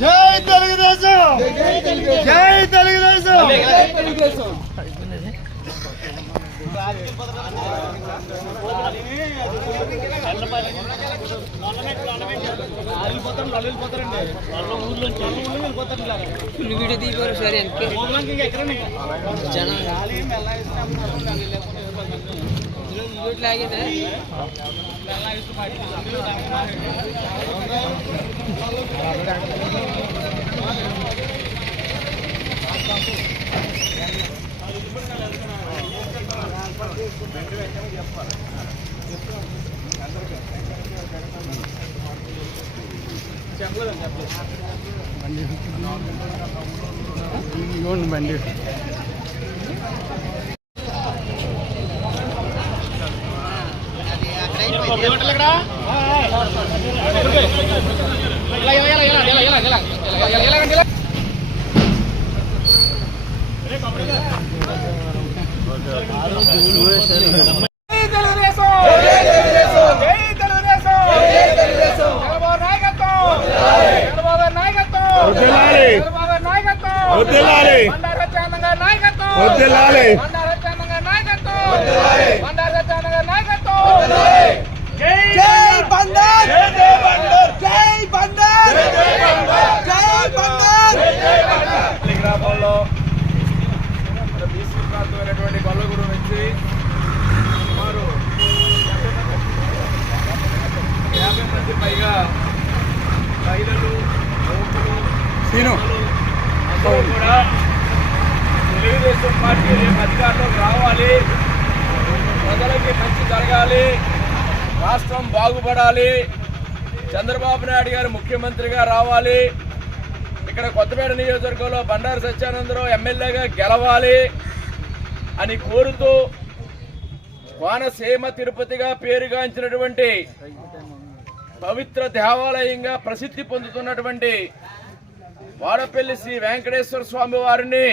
జై తెలుగుదేశం, జై తెలుగుదేశం, జై తెలుగుదేశం. వీడియో తీయరు సరే జనం లాగేదే బండి గ్రామంలో బీసీ ప్రాంతమైనటువంటి గొల్లగూడెం నుంచి సుమారు 50 మంది పైగా మహిళలు అందరూ కూడా తెలుగుదేశం పార్టీ రేపు అధికారంలోకి రావాలి, ప్రజలకి మంచి జరగాలి, రాష్ట్రం బాగుపడాలి, చంద్రబాబు నాయుడు గారు ముఖ్యమంత్రిగా రావాలి, ఇక్కడ కొత్తపేట నియోజకవర్గంలో బండారు సత్యానందరావు ఎమ్మెల్యేగా గెలవాలి అని కోరుతూ కోనసీమ తిరుపతిగా పేరుగాంచినటువంటి పవిత్ర దేవాలయంగా ప్రసిద్ధి పొందుతున్నటువంటి వాడపల్లి శ్రీ వెంకటేశ్వర స్వామి వారిని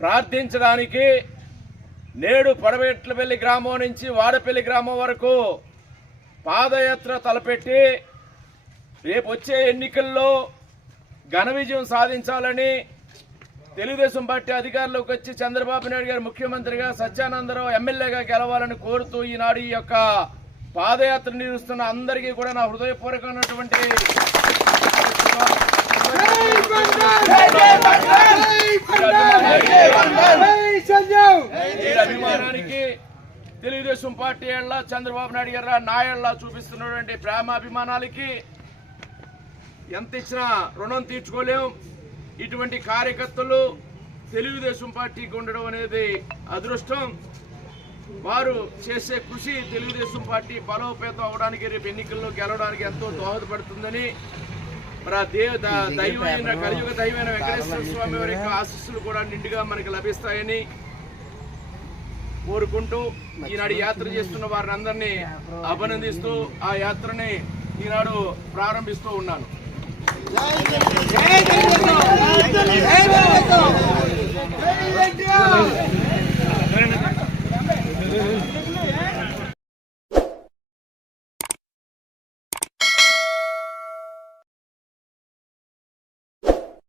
ప్రార్థించడానికి నేడు పడవెట్లపల్లి గ్రామం నుంచి వాడపల్లి గ్రామం వరకు పాదయాత్ర తలపెట్టి రేపు వచ్చే ఎన్నికల్లో ఘన విజయం సాధించాలని, తెలుగుదేశం పార్టీ అధికారంలోకి వచ్చి చంద్రబాబు నాయుడు గారు ముఖ్యమంత్రిగా, సత్యానందరావు ఎమ్మెల్యేగా గెలవాలని కోరుతూ ఈనాడు ఈ యొక్క పాదయాత్ర నిర్వహిస్తున్న అందరికీ కూడా నా హృదయపూర్వకమైనటువంటి అభిమానానికి, తెలుగుదేశం పార్టీ ఏళ్ళ చంద్రబాబు నాయుడు గారు నాయళ్ళ చూపిస్తున్నటువంటి ప్రేమాభిమానాలకి ఎంత ఇచ్చినా రుణం తీర్చుకోలేం. ఇటువంటి కార్యకర్తలు తెలుగుదేశం పార్టీకి ఉండడం అనేది అదృష్టం. వారు చేసే కృషి తెలుగుదేశం పార్టీ బలోపేతం అవడానికి, రేపు ఎన్నికల్లో గెలవడానికి ఎంతో దోహదపడుతుందని, మరి ఆ దైవమైన కలియుగ దైవమైన వెంకటేశ్వర స్వామి వారి యొక్క ఆశీస్సులు కూడా నిండుగా మనకు లభిస్తాయని కోరుకుంటూ ఈనాడు యాత్ర చేస్తున్న వారిని అందరినీ అభినందిస్తూ ఆ యాత్రని ఈనాడు ప్రారంభిస్తూ ఉన్నాను.